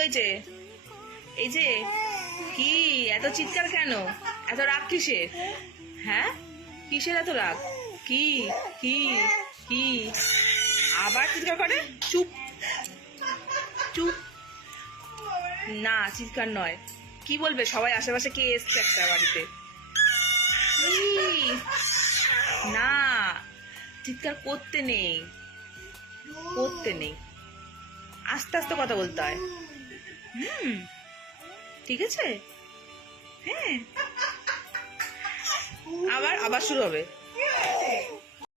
হয়েছে? এই যে কি এত চিৎকার কেন? এত রাগ কিসের? হ্যাঁ, কিসের এত রাগ? কি কি কি আবার চিৎকার করে? চুপ চুপ, না চিৎকার নয়। কি বলবে সবাই? আশেপাশে কে এসছে একটা বাড়িতে? না, চিৎকার করতে নেই, করতে নেই, আস্তে আস্তে কথা বলতে হয়। ঠিক আছে, হ্যাঁ। আবার আবার শুরু হবে।